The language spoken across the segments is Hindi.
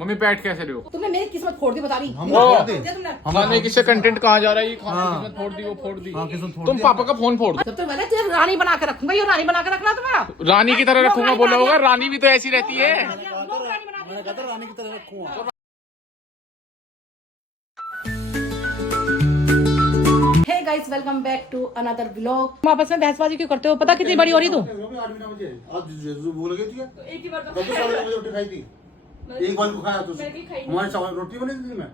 मम्मी बैठ कैसे रहे हो? तुमने मेरी किस्मत फोड़ दी, बता रही खाने की से कंटेंट कहाँ जा रहा है? ये खाने की किस्मत फोड़ दी, वो फोड़ दी। तुम पापा का फोन फोड़ दो। जब तक मैंने तुझे रानी बना के रखूंगा, ये रानी बना के रखना तुम्हारा। रानी की तरह रखूंगा बोला होगा, रानी भी तो ऐसी रहती है। रानी की तरह रखूंगा। Hey guys, welcome back to another vlog. तुम आपस में बहसबाजी क्यों करते हो? पता कितनी बड़ी हो रही तू? एक बार को खाया तो हमारे चावल रोटी बनी थी, मैं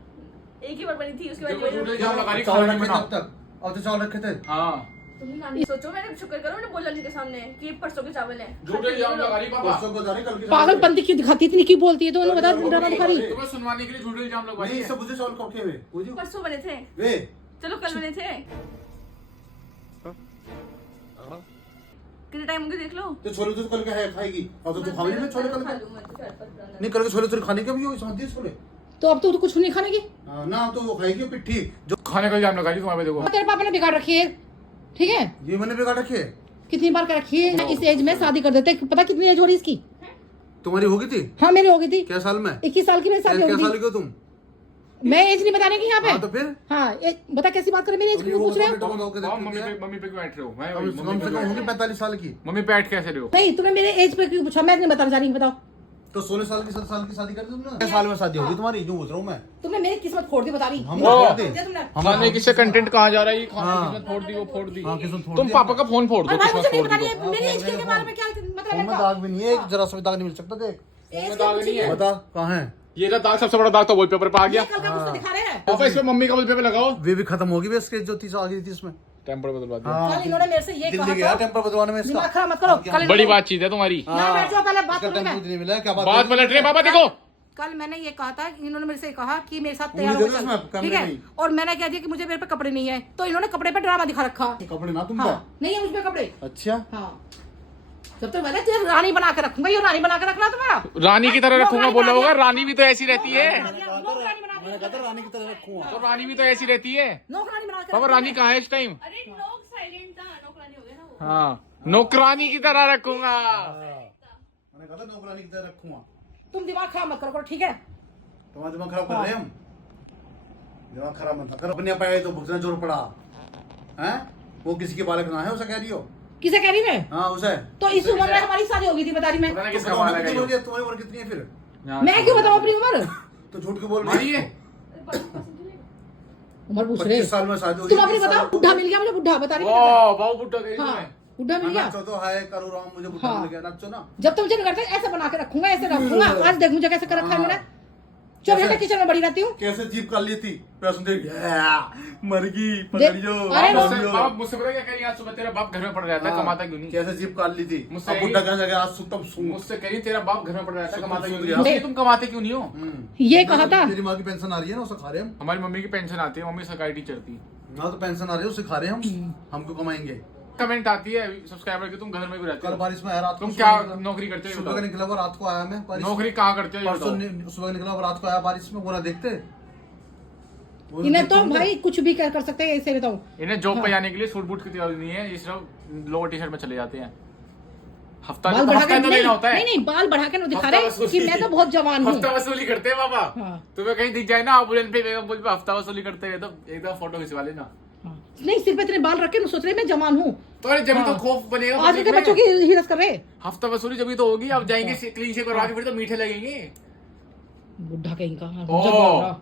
एक ही बार बनी थी, उसके बाद चावल रखे तब तक और तो चावल रखे थे। हाँ तुम नानी सोचो, मैंने शुक्र करो मैंने बोला नहीं के सामने कि ये परसों के चावल हैं। झूठे इल्जाम लगा रही पापा। परसों को जा रही, कल की पागलपंती क्यों दिखाती, इतनी क्यों बोलती है? तो उन्हें बता, डरा दिखा रही। तुम्हें सुनवाने के लिए झूठे इल्जाम लगवा नहीं, रही इससे मुझे चावल कब के हुए परसों बने थे, वे चलो कल बने थे। कितने टाइम होंगे देख लो। तो छोले तो कल के है खाएगी, और तो तू खाओगी ना छोले कल खा के? लूं मैं तो शायद पर नहीं, कल के छोले तो खाने के भी हो, समझती है छोले। तो अब तो कुछ नहीं खाने की। ना तो वो खाएगी पिट्ठी जो खाने का इल्जाम लगा रही तुम्हारे। देखो तेरे पापा ने बिगाड़ रखी है, ठीक है? ये मैंने बिगाड़ रखी है। कितनी बार कर रखी है? इस एज में शादी कर देते। पता कितनी एज हो रही इसकी? तुम्हारी होगी थी हाँ, मेरी हो गई थी। क्या साल में? 21 साल की मेरी शादी हो क्या गई साल थी। की हो तुम? मैं एज नहीं बताने की यहाँ पे। हाँ तो फिर हाँ, बता कैसी बात कर, मेरी एज क्यों पूछ रहे हो? मम्मी पे क्यों बैठ रहे हो? मैं कम से कम होगी 45 साल की। मम्मी बैठ कैसे रहे हो? नहीं, तुमने मेरे एज पे क्यों पूछा? मैं नहीं बताना चाह रही, बताओ। तो 16 साल की 17 साल की शादी कर दी तुमने? क्या साल में शादी होगी तुम्हारी? यूं पूछ रहा हूँ मैं। तुमने मेरी किस्मत फोड़ दी, बता रही। हम वो- फोड़ दे। तुमने खाने की से कंटेंट कहाँ जा रहा है? ये खाने हाँ। की किस्मत फोड़ दी, वो फोड़ दी। हाँ, किस्मत फोड़ तुम दिया। पापा का फोन फोड़ दो, और भाई मुझे किस्मत नहीं फोड़ बता दी। रही है, मेरी एज के बारे में क्या मतलब में है? दाग भी नहीं है, एक जरा सा भी दाग नहीं मिल सकता। देख एज दाग नहीं है। बता कहाँ है? ये रहा दाग, सबसे बड़ा दाग तो वॉलपेपर पे आ गया। कल का मुझसे दिखा रहे हैं। पापा इसमें मम्मी का वॉलपेपर लगाओ। वे भी खत्म होगी, इसके जो 30 आ गई थी इसमें। टेम्पर बदलवा दिया। हाँ, कल इन्होंने मेरे से ये कहा दिल्ली गया था, टेम्पर बदलवाने में इसका। दिमाग खराब मत करो। कल बड़ी बातचीत है तुम्हारी। ना बैठ जाओ, पहले बात इसका करो। मैं टेम्पर नहीं मिला है, क्या बात बात पलट रही है पापा, देखो। कल मैंने ये कहा था, इन्होंने मेरे से कहा कि मेरे साथ मुझे तैयार हो दे दो चल, इसमें, कमरे ठीक है? में ही। और मैंने कह दिया कि मुझे मेरे पे कपड़े नहीं है, तो इन्होंने कपड़े पे ड्रामा दिखा रखा। कपड़े ना तुम हाँ, पे? नहीं है मुझ पे कपड़े। अच्छा, हाँ, जब तक मैंने तुझे रानी बना के रखूंगा, ये रानी बना के रखना तुम्हारा। रानी की तरह रखूंगा बोला होगा, रानी भी तो ऐसी रहती है। मैंने कहा था रानी की तरह रखूंगा। तो रानी भी तो ऐसी रहती है। नौकरानी बना के पापा रखूंगा। रानी कहाँ है इस टाइम? अरे नोक साइलेंट था, नौकरानी हो गया ना वो। हाँ, नौकरानी की तरह रखूंगा। मैंने कहा था नौकरानी की तरह रखूंगा। तुम दिमाग खराब मत करो, ठीक है? तुम्हारा दिमाग खराब कर रहे हैं हम? दिमाग खराब मत करो। अपने पाए तो भुगतना जोर पड़ा है। वो किसी के बालक ना है, उसे कह रही हो? किसे कह रही मैं? हाँ उसे। तो इस उम्र में हमारी शादी हो गई थी, बता रही मैं। पता नहीं तो किसका बताओ, बालक है ये। तुम्हारी उम्र कितनी है फिर? मैं क्यों बताऊं अपनी उम्र? तो झूठ क्यों बोल मारी रही है। है? उम्र पूछ रहे 25 साल में शादी हुई। तुम अपनी बताओ। बुढ़ा मिल गया मुझे, बुढ़ा बता रही मैं। वाह, बहुत बुड्ढा गई हाँ, तुम्हें। बुढ़ा मिल गया। नचो तो हाय करो राम, मुझे बुढ़ा हाँ। मिल गया, नचो ना। जब तुम मुझे नहीं करते ऐसे बना के रखूंगा, ऐसे रखूंगा। आज देख मुझे कैसे कर रखा है मैंने। 24 घंटे किचन में बड़ी रहती हूँ। कैसे जीप कर ली थी? पैसों दे मर गई दे- पकड़ियो। अरे मुझसे पकड़ियो। बाप मुझसे पता क्या कह रही है? आज सुबह तेरा बाप घर में पड़ रहा था, कमाता क्यों नहीं? कैसे जीप कर ली थी? मुझसे अब यही- बुढ़ा कहने लगा आज सुतम सू। मुझसे कह रही तेरा बाप घर में पड़ रहा था, कमाता क्यों नहीं? सुन मुझसे तुम कमाते क्यों नहीं हो? ये कहा था। तेरी माँ की पेंशन आ रही है ना, उसे खा रहे हम। हमारी मम्मी की पेंशन आती है, मम्मी सरकारी टीचर थी। हाँ तो पेंशन आ रही है, उसे खा रहे हम। हम क्यों कमाएंगे? कमेंट आती है सब्सक्राइबर की, तुम घर में भी रहते कल हो। बारिश में आया रात को। तुम क्या नौकरी करते हो? सुबह का बताओ। निकला हुआ रात को आया मैं बारिश। नौकरी कहाँ करते हो? ये परसों बताओ। सुबह निकला हुआ रात को आया बारिश में, वो ना देखते। वो इन्हें देखते तो होंगे। भाई कुछ भी कर सकते हैं, ऐसे बताऊं। इन्हें जॉब पे जाने के लिए सूट बूट की तैयारी नहीं है, ये सिर्फ लोअर टी शर्ट में चले जाते हैं। हफ्ता बाल बढ़ा हफ्ता के तो नहीं, लेना होता है। नहीं बाल बढ़ा के नहीं दिखा हफ्ता रहे वसूली। कि मैं तो बहुत जवान हूँ। हफ्ता वसूली करते हैं बाबा। हाँ। तुम्हें कहीं दिख जाए ना एम्बुलेंस पे बेगम पुल पे हफ्ता वसूली करते हैं, तो एक दफा फोटो खिंचवा लेना। नहीं, सिर पे इतने बाल रखे ना, सोच रहे मैं जवान हूँ। तो अरे जब तो हाँ। खौफ बनेगा आजकल के पब्लिक बच्चों में। की हिरस कर रहे। हफ्ता वसूली जब तो होगी, अब जाएंगे क्लीन शेव करवा के, फिर तो मीठे लगेंगे। बुढ़ा कहीं का। हाँ, ओ जब बोल रहा।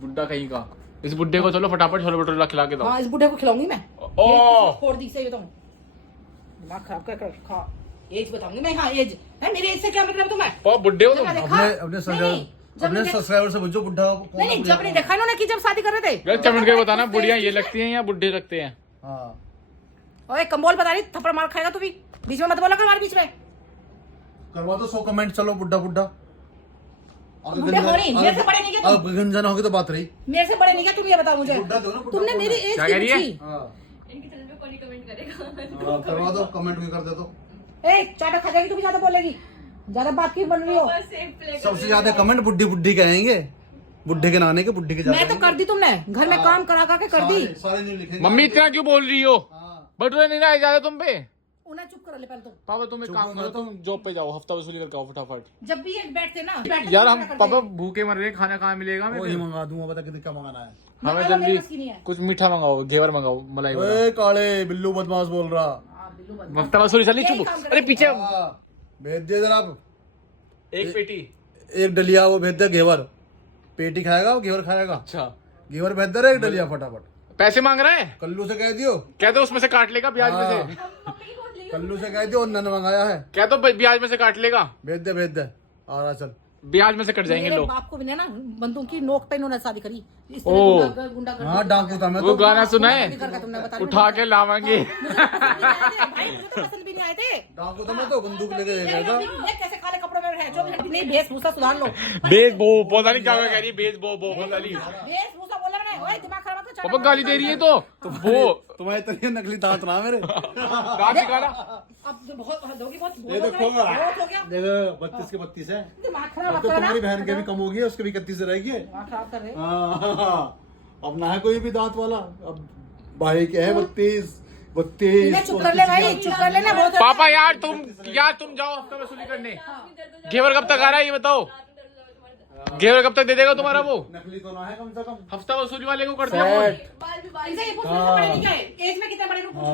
बुड्ढा कहीं का। इस बुड्ढे को चलो फटाफट छोले भटूरे खिला के दो। हाँ, इस बुढ़े को खिलाऊंगी मैं। ओ। ये फोड़ दी, सही बताऊं। दिमाग खराब कर रखा। एज बताऊंगी मैं। हाँ, एज है मेरी। एज से क्या मतलब तुम्हें? बहुत बुड्ढे हो तुम। जब देखा- अपने सब्सक्राइबर से पूछो बुढ़ा कौन नहीं, जब नहीं देखा इन्होंने कि जब शादी कर रहे थे। गलत कमेंट करके बताना, बुढ़िया ये लगती हैं या बुड्ढे लगते हैं? हाँ ओए कंबोल बता रही, थप्पड़ मार खाएगा तू भी। बीच में मत बोला कर, हमारे बीच में। करवा दो 100 कमेंट। चलो बुढ़ा बुढ़ा बुढ़े हो नहीं, मेरे से बड़े नहीं क्या तुम? अब गंजना होगी तो बात रही। मेरे से बड़े नहीं क्या तुम? ये बताओ मुझे। बुढ़ा दो ना, बुढ़ा तुमने बोल मेरी रहा एज क्या की कह रही है? पूछी। हाँ इनके चैनल पे कौन कमेंट करेगा? हाँ, करवा दो कमेंट भी कर दे तो। ए, चाटा खा जाएगी, तू भी ज्यादा बोलेगी। ज्यादा बात की बन रही हो। बस एक प्ले कर सबसे ज्यादा कमेंट बुढ़ी बुढ़ी के आएंगे। बुढ़े के नाने के बुढ़ी के मैं तो कर दी तुमने, घर में काम करा के कर दी। सारे नहीं लिखेंगे। मम्मी इतना क्यों बोल रही हो? हाँ। भटूरे नहीं लाए ज्यादा तुम पे। उन्हें चुप कर ले पहले तो। पापा तुम एक काम करो, तुम जॉब पे जाओ, हफ्ता वसूली करके आओ फटाफट। जब भी एक बैठते ना यार हम पापा भूखे मर रहे हैं, खाना कहाँ मिलेगा हमें? वही मंगा दूंगा, बता कितने क्या मंगाना है। हमें जल्दी कुछ मीठा मंगाओ, घेवर मंगाओ, मलाई वाला। ओए काले बिल्लू बदमाश बोल रहा। हफ्ता वसूली चली चुप। अरे पीछे भेज दे जरा एक पेटी, एक डलिया वो भेज दे घेवर। पेटी खाएगा वो घेवर खाएगा। अच्छा घेवर भेज दे रे एक डलिया फटाफट। पैसे मांग रहा है, कल्लू से कह दियो, कह दो उसमें से काट लेगा ब्याज में से। मम्मी को ले कल्लू से कह दियो नन मंगाया है। कह दो ब्याज में से काट लेगा, भेज दे आ रहा चल। ब्याज में से कट जाएंगे मेरे लोग। बाप को भी ना बंदूक की नोक पे इन्होंने शादी करी। इस ओ। तरह गुंडा हाँ डाकू था मैं वो तो। गाना सुना है, तुमने बता उठा के लावांगे। भाई मुझे तो पसंद भी नहीं आए थे। डाकू था मैं तो, बंदूक लेके गया था। ये कैसे काले कपड़ों में है जो भी नहीं, वेशभूषा सुधार लो। बेच बो पता नहीं क्या कह रही है, बेच बो पता नहीं। वेशभूषा बोला मैंने, ओए दिमाग खराब मत कर। पापा गाली दे रही है तो वो तुम्हारे इतने नकली दांत ना मेरे। दांत निकाला। अब जो बहुत हद होगी, बहुत ये तो खो गया। बहुत हो गया। देखो 32 के 32 है। दिमाग खराब अब मत तो कर ना। तुम्हारी बहन के भी कम हो गई, उसके भी 31 रहेगी। दिमाग खराब कर रहे। अब ना है कोई भी दांत वाला। अब भाई के है 32 इन्हें चुप कर ले भाई, चुप कर ले ना। बहुत पापा यार तुम जाओ हफ्ता वसूली करने। घेवर कब तक आ रहा है ये बताओ, घेवर कब तक दे देगा तुम्हारा वो? नकली तो ना है कम से कम। हफ्ता वसूली वाले को करते हैं बाल भी बाल इनसे ये पूछ पढ़े नहीं क्या है, एज में कितने बड़े लोग पूछ।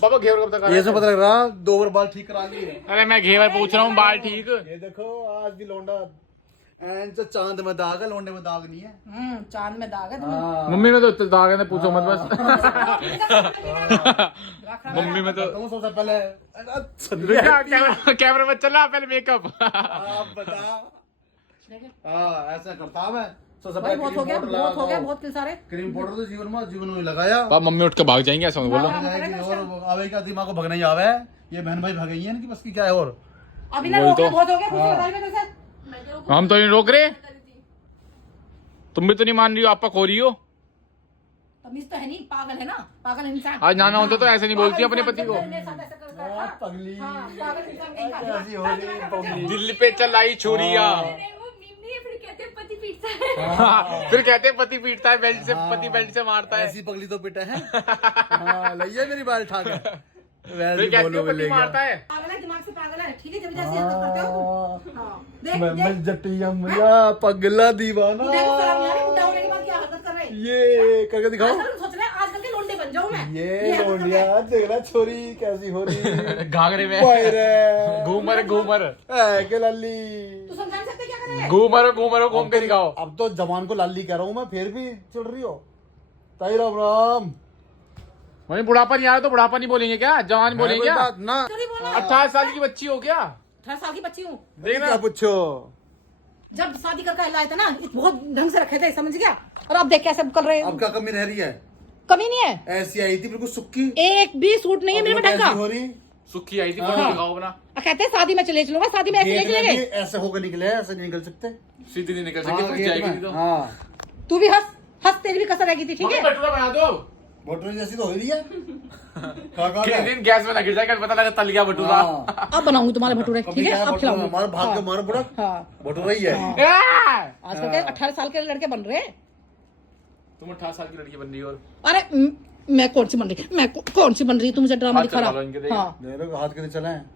पापा घेवर कब तक आ रहा ये है? सब पता लग रहा 2 बार बाल ठीक करा लिए। अरे मैं घेवर पूछ रहा हूँ, बाल ठीक। ये देखो आज भी लौंडा एंड तो चांद में दाग है, लौंडे में दाग नहीं है। चांद में दाग है मम्मी में तो दाग है, पूछो मत बस। मम्मी में तो तुम सबसे पहले कैमरा मत चला, पहले मेकअप। आप बता। ऐसा करता मैं। सबसे भाई पहले बहुत हो गया, बहुत हो गया, बहुत किल सारे। क्रीम पाउडर तो जीवन में लगाया। पापा मम्मी उठ के भाग जाएंगे ऐसा मत बोलो। और आवे का दिमाग को भगना ही आवे। ये बहन भाई भाग गई है इनकी बस की क्या है। और अभी ना वही रोक तो। बहुत हो गया, कुछ बता रही मैं तुझसे। मैं तो हम तो नहीं रोक रहे, तुम भी तो नहीं मान रही हो, आपा खो रही हो। तमीज तो है नहीं, पागल है ना, पागल इंसान। आज नाना होता तो ऐसे नहीं बोलती अपने पति को। पगली पागल इंसान कहीं कैसी हो रही पगली। दिल पे चलाई छुरिया। अरे वो मीम नहीं, फिर कहते हैं पति पीटता है। फिर कहते हैं पति पीटता है बेल्ट से, पति बेल्ट से मारता है। ऐसी पगली तो पिटा है। हाँ लइए मेरी बाल ठाक है। फिर कहती है पति मारता है। पागल है, दिमाग से पागल है, ठीक है। जब जैसे हरकत करते हो तुम। हाँ, देख मैं देख जटिया मिया पगला दीवाना। देखो शर्म नहीं आ रही, बुढ़ा होने के बाद क्या हरकत कर रहे हैं। ये करके दिखाओ। आजकल सोच रहे हैं आजकल के लोंडे बन जाऊं मैं। ये लोंडिया देख रहा छोरी कैसी हो रही। घाघरे में रे घूमर घूमर ऐ के लल्ली। तू समझा नहीं सकते क्या कर रहे हैं। घूमर घूम के दिखाओ। अब तो जवान को लाली कह रहा हूँ मैं, फिर भी चिढ़ रही हो। ताई राम राम। वही बुढ़ापा नहीं आ रहा तो बुढ़ापा नहीं बोलेंगे क्या, जवान बोलेंगे क्या? ना चोरी बोला। 18 साल की बच्ची हो क्या? 18 साल की बच्ची हूँ। देखना क्या पूछो। जब शादी करके लाए थे ना, बहुत ढंग से रखे थे, समझ गया। और अब देख कैसे कर रहे हैं। अब क्या कमी रह रही है। कमी नहीं है, ऐसी आई थी बिल्कुल सुक्की। एक भी सूट नहीं है मेरे में ढंग कैसी का। हो रही। सुखी आई थी, फोटो दिखाओ अपना। कहते हैं शादी में चले चलूंगा, शादी में ऐसे नहीं देखने चलेंगे। भी ऐसे होकर निकले, ऐसे नहीं निकल सकते। सीधी नहीं निकल हाँ, सकती, फंस गेट जाएगी में। नहीं तो। हाँ तू भी हंस हंस, तेरी भी कसर रहेगी थी, ठीक मम्मी है। भटूरा बना दो। भटूरे जैसी तो हो रही है। खा किसी दिन गैस में ना गिर जाएगा, पता लगा तल गया भटूरा। अब बनाऊंगी तुम्हारे भटूरे, ठीक है। अब खिलाऊंगी। हमारे भाग के मार बुढ़ा हाँ, भटूरा ही है। आजकल के 18 साल के लड़के बन रहे हैं। तुम 18 साल की लड़की बन रही हो। अरे मैं कौन सी बन रही, मैं कौन सी बन रही, तुम मुझे ड्रामा हाथ दिखा चला लो इनके, रहा। देखो। हाँ, देखो हाथ कितने चले हैं।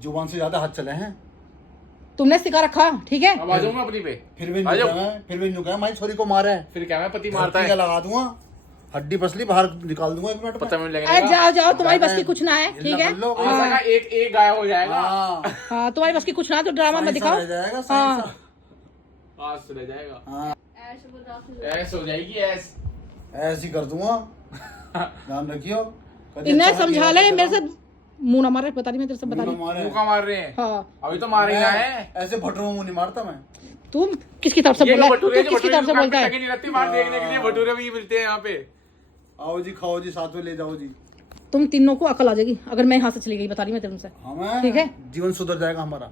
जुबान से ज्यादा हाथ चले हैं। तुमने सिखा रखा, ठीक है। अब आ जाऊंगा अपनी पे। फिर भी आ जाओ। न्यू कहा मारी छोरी को मारे। फिर क्या मैं पति मारता धरती का है, लगा दूंगा, हड्डी पसली बाहर निकाल दूंगा 1 मिनट में। 15 मिनट अरे लगेगा। जाओ जाओ, तुम्हारी बस की कुछ ना है, ठीक है। कर लो। ऐसा का एक गायब हो जाएगा। हाँ हाँ, तुम्हारी बस की कुछ ना है तो ड्रामा मत दिखाओ। रह जाएगा हाँ। सा। आज से रह जाएगा। हाँ ऐसे बोल रहा ऐस हो जाएगी ऐस। ऐसे ही कर दूंगा। ध्यान रखियो। कभी इन्हें अच्छा समझा लगे ले, तो मेरे से मुंह ना मारे, बता रही मैं तेरे से, बता रही। मारे। मुंह का मार रहे हैं। हाँ, अभी तो मार ही ना है। ऐसे भटूरों में मुंह नहीं मारता मैं। तुम किसकी तरफ से ये बोल रहा जो है, तू भटूरे जो किसकी भटूरे तरफ से बोलता है। टंगी नहीं रहती, बाहर देखने के लिए भटूरे भी मिलते हैं यहाँ पे। आओ जी खाओ जी, साथ में ले जाओ जी। तुम तीनों को अकल आ जाएगी अगर मैं यहाँ से चली गई, बता रही मैं तेरे से। हमें ठीक है। जीवन सुधर जाएगा हमारा।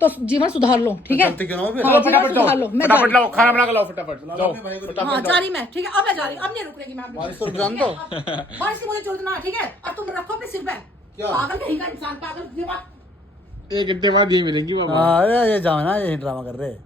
तो जीवन सुधार लो, ठीक है। चलते क्यों ना हो फिर। हाँ, चलो जीवन फटाफट सुधार लो, जाओ, मैं जा फटाफट रही। लाओ, खाना बना के लाओ फटाफट। जाओ अपने भाई को फटाफट हाँ, जाओ। जा रही मैं, ठीक है। अब मैं जा रही, अब नहीं रुक रही मैं। बारिश तो जान दो। बारिश की मुझे छोड़ देना, ठीक है। अब तुम रखो अपने सिर पे। क्या? पागल कहीं का इंसान, पागल दिमाग। एक घंटे बाद यही मिलेंगी बाबा। अरे ये जाओ ना, ये ड्रामा कर रहे।